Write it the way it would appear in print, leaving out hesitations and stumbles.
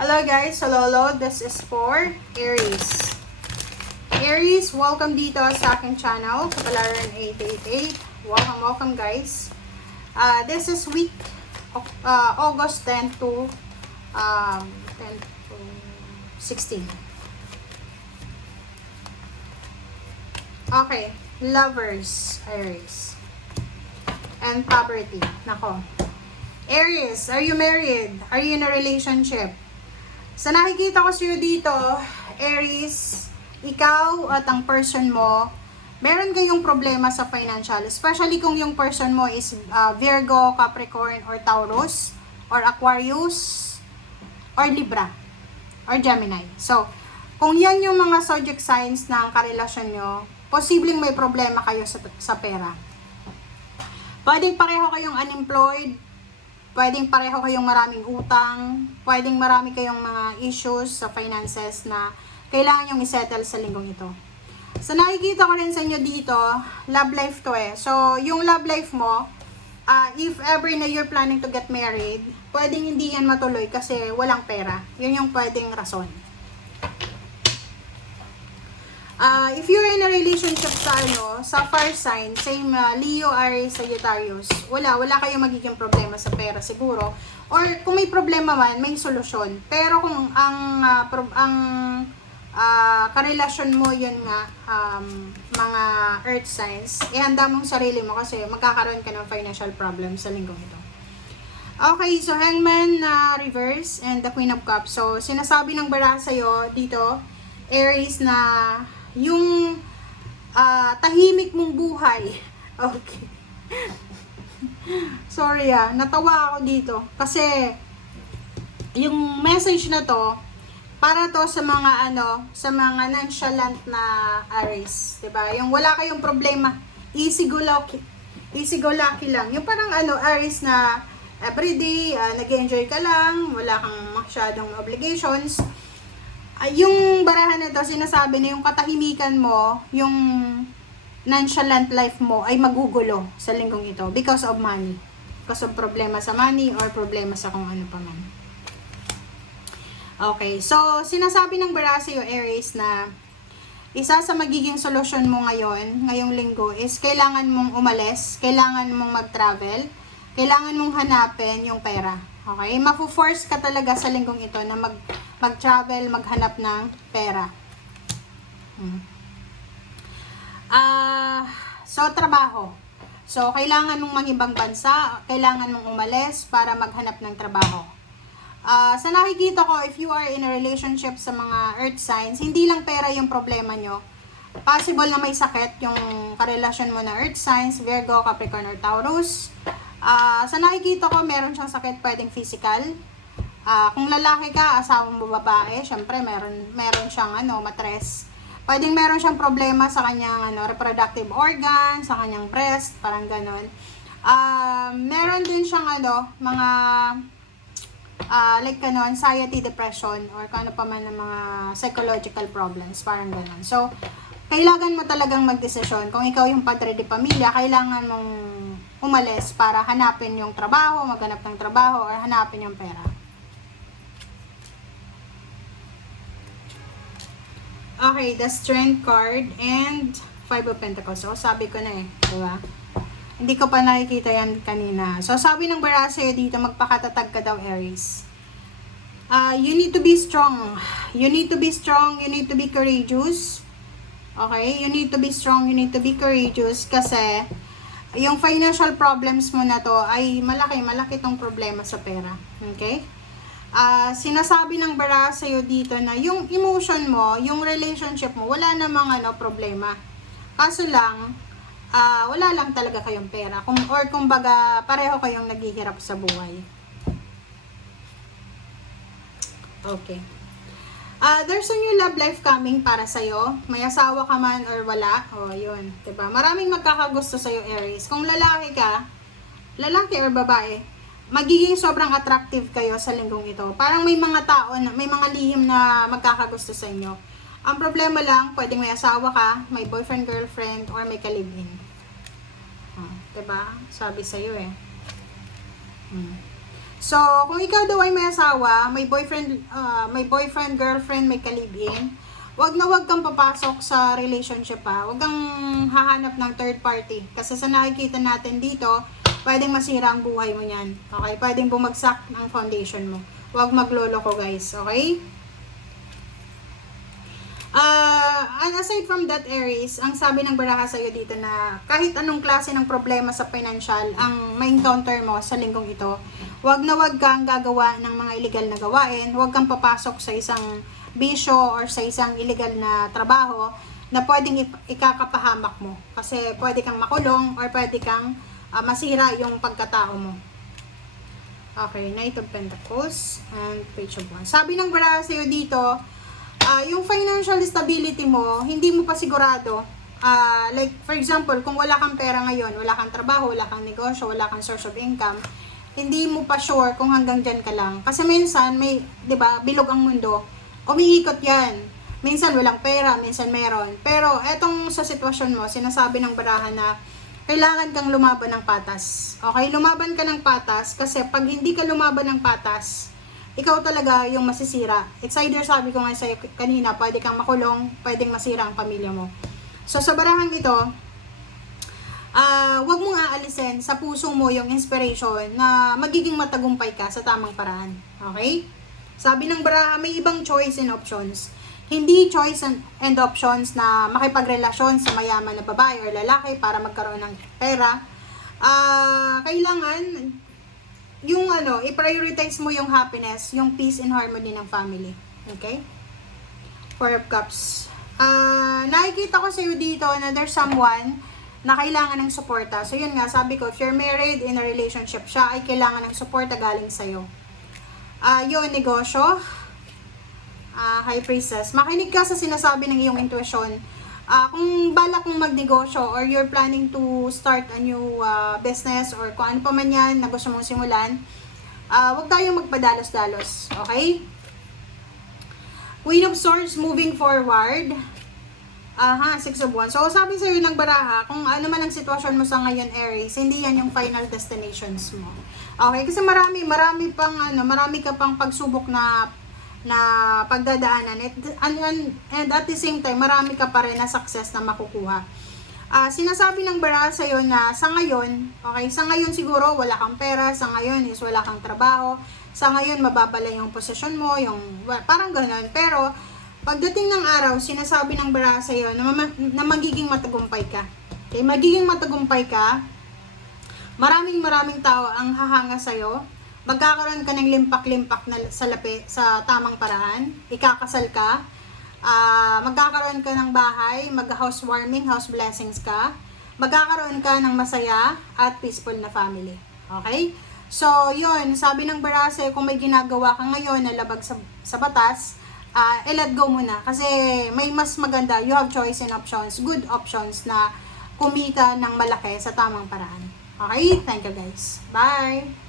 Hello guys, hello, this is for Aries. Aries, welcome dito sa aking channel, Kapalaran 888. Welcome guys. This is week of August 10 to 16. Okay, lovers, Aries. And poverty. Nako. Aries, are you married? Are you in a relationship? Sa nakikita ko sa'yo dito, Aries, ikaw at ang person mo, meron kayong problema sa financial. Especially kung yung person mo is Virgo, Capricorn, or Taurus, or Aquarius, or Libra, or Gemini. So, kung yan yung mga zodiac signs ng karelasyon nyo, posibleng may problema kayo sa pera. Pwedeng pareho kayong unemployed, pwedeng pareho kayong maraming utang, pwedeng marami kayong mga issues sa finances na kailangan yung isettle sa linggong ito. So, nakikita ko rin sa inyo dito, love life to eh. So, yung love life mo, if ever na you're planning to get married, pwedeng hindi yan matuloy kasi walang pera. Yun yung pwedeng rason. If you're in a relationship sa fire sign, same Leo, Aries, Sagittarius, wala kayong magiging problema sa pera siguro. Or kung may problema man, may solusyon. Pero kung ang karelasyon mo yun nga, mga earth signs, ihanda mong sarili mo kasi magkakaroon ka ng financial problem sa linggong ito. Okay, so Hangman na reverse and the Queen of Cups. So, sinasabi ng bara sa'yo dito, Aries, na yung tahimik mong buhay. Okay. Sorry natawa ako dito. Kasi, yung message na to, para to sa mga sa mga nonchalant na Aries. Diba? Yung wala kayong problema. Easy go lucky lang. Yung parang Aries na everyday, nag-enjoy ka lang, wala kang masyadong obligations. Yung barahan na to, sinasabi na yung katahimikan mo, yung nonchalant life mo ay magugulo sa linggong ito because of money. Because of problema sa money or problema sa kung ano pa man. Okay, so sinasabi ng bara sa'yo, Aries, na isa sa magiging solusyon mo ngayong linggo is kailangan mong umalis, kailangan mong mag-travel, kailangan mong hanapin yung pera. Okay? Mafu-force ka talaga sa linggong ito na mag-travel, maghanap ng pera. So, trabaho. So, kailangan mong mangibang bansa, kailangan mong umalis para maghanap ng trabaho. Sa nakikita ko, if you are in a relationship sa mga earth signs, hindi lang pera yung problema nyo. Possible na may sakit yung karelasyon mo na earth signs, Virgo, Capricorn, or Taurus. Sa nakikita ko, meron siyang sakit, pwedeng physical. Kung lalaki ka, asawang mo babae, syempre meron siyang matres. Pwedeng meron siyang problema sa kanyang reproductive organ, sa kanyang breast, parang ganon. Meron din siyang mga anxiety, depression, or kung ano pa man ng mga psychological problems, parang ganon. So, kailangan mo talagang magdesisyon. Kung ikaw yung padre de pamilya, kailangan mong umalis para hanapin yung trabaho, maghanap ng trabaho, or hanapin yung pera. Okay, the Strength card and 5 of Pentacles. So, sabi ko na diba? Hindi ko pa nakikita yan kanina. So, sabi ng bara sa'yo dito, magpakatatag ka daw, Aries. You need to be strong. You need to be strong. You need to be courageous. Okay? You need to be strong. You need to be courageous kasi yung financial problems mo na to ay malaki tong problema sa pera. Okay? Sinasabi ng bara sa'yo dito na yung emotion mo, yung relationship mo, wala namang problema. Kaso lang, wala lang talaga kayong pera. Or kumbaga, pareho kayong naghihirap sa buhay. Okay. There's a new love life coming para sa'yo. May asawa ka man or wala. Yun. Diba? Maraming magkakagusto sa'yo, Aries. Kung lalaki ka, lalaki or babae, magiging sobrang attractive kayo sa linggong ito. Parang may mga tao, may mga lihim na magkakagusto sa inyo. Ang problema lang, pwedeng may asawa ka, may boyfriend, girlfriend, or may ka-live-in. Diba? Sabi sa'yo So, kung ikaw daw ay may asawa, may boyfriend, girlfriend, may kalibin, wag na wag kang papasok sa relationship ha. Wag kang hahanap ng third party. Kasi sa nakikita natin dito, pwedeng masira ang buhay mo niyan. Okay? Pwedeng bumagsak ng foundation mo. Wag magloloko guys. Okay? And aside from that, Aries, ang sabi ng baraha sa'yo dito na kahit anong klase ng problema sa financial ang ma-encounter mo sa linggong ito, wag na wag kang gagawa ng mga illegal na gawain, wag kang papasok sa isang bisyo or sa isang illegal na trabaho na pwedeng ikakapahamak mo. Kasi pwede kang makulong or pwede kang masira yung pagkatao mo. Okay, Knight of Pentacles and Page of Wands. Sabi ng baraha sa'yo dito, yung financial stability mo, hindi mo pa sigurado. Like, for example, kung wala kang pera ngayon, wala kang trabaho, wala kang negosyo, wala kang source of income, hindi mo pa sure kung hanggang dyan ka lang. Kasi minsan, may, di ba, bilog ang mundo, umiikot yan. Minsan walang pera, minsan meron. Pero, etong sa sitwasyon mo, sinasabi ng baraha na kailangan kang lumaban ng patas. Okay, lumaban ka ng patas kasi pag hindi ka lumaban ng patas, ikaw talaga yung masisira. It's either, sabi ko nga sa'yo kanina, pwede kang makulong, pwedeng masira ang pamilya mo. So, sa barahang ito, wag mong aalisin sa puso mo yung inspiration na magiging matagumpay ka sa tamang paraan. Okay? Sabi ng baraha, may ibang choice and options. Hindi choice and options na makipagrelasyon sa mayaman na babae or lalaki para magkaroon ng pera. Kailangan yung i-prioritize mo yung happiness, yung peace and harmony ng family. Okay? Four of Cups. Nakikita ko sa'yo dito na there's someone na kailangan ng suporta. So, yun nga, sabi ko, if you're married in a relationship, siya ay kailangan ng suporta galing sa'yo. Yun, negosyo. High Priestess. Makinig ka sa sinasabi ng iyong intuition. Kung balak mong magnegosyo or you're planning to start a new business or kung ano pa man yan na gusto mong simulan, huwag tayong magpadalos-dalos. Okay? Queen of Swords, moving forward. Six of Wands. So, sabi sa'yo ng baraha, kung ano man ang sitwasyon mo sa ngayon, Aries, hindi yan yung final destinations mo. Okay? Kasi marami ka pang pagsubok na pagdadaanan and at the same time marami ka pa rin na success na makukuha. Sinasabi ng baraha sa'yo na sa ngayon, okay, sa ngayon siguro wala kang pera, sa ngayon is wala kang trabaho, sa ngayon mababala yung posisyon mo, yung parang gano'n. Pero pagdating ng araw, sinasabi ng baraha sa'yo na magiging matagumpay ka. Okay, magiging matagumpay ka. Maraming tao ang hahanga sa'yo. Magkakaroon ka ng limpak-limpak na sa tamang paraan. Ikakasal ka. Magkakaroon ka ng bahay, mag-housewarming, house blessings ka. Magkakaroon ka ng masaya at peaceful na family. Okay? So, yun. Sabi ng barase, kung may ginagawa ka ngayon na labag sa batas, let go muna. Kasi may mas maganda. You have choice and options. Good options na kumita ng malaki sa tamang paraan. Okay? Thank you guys. Bye!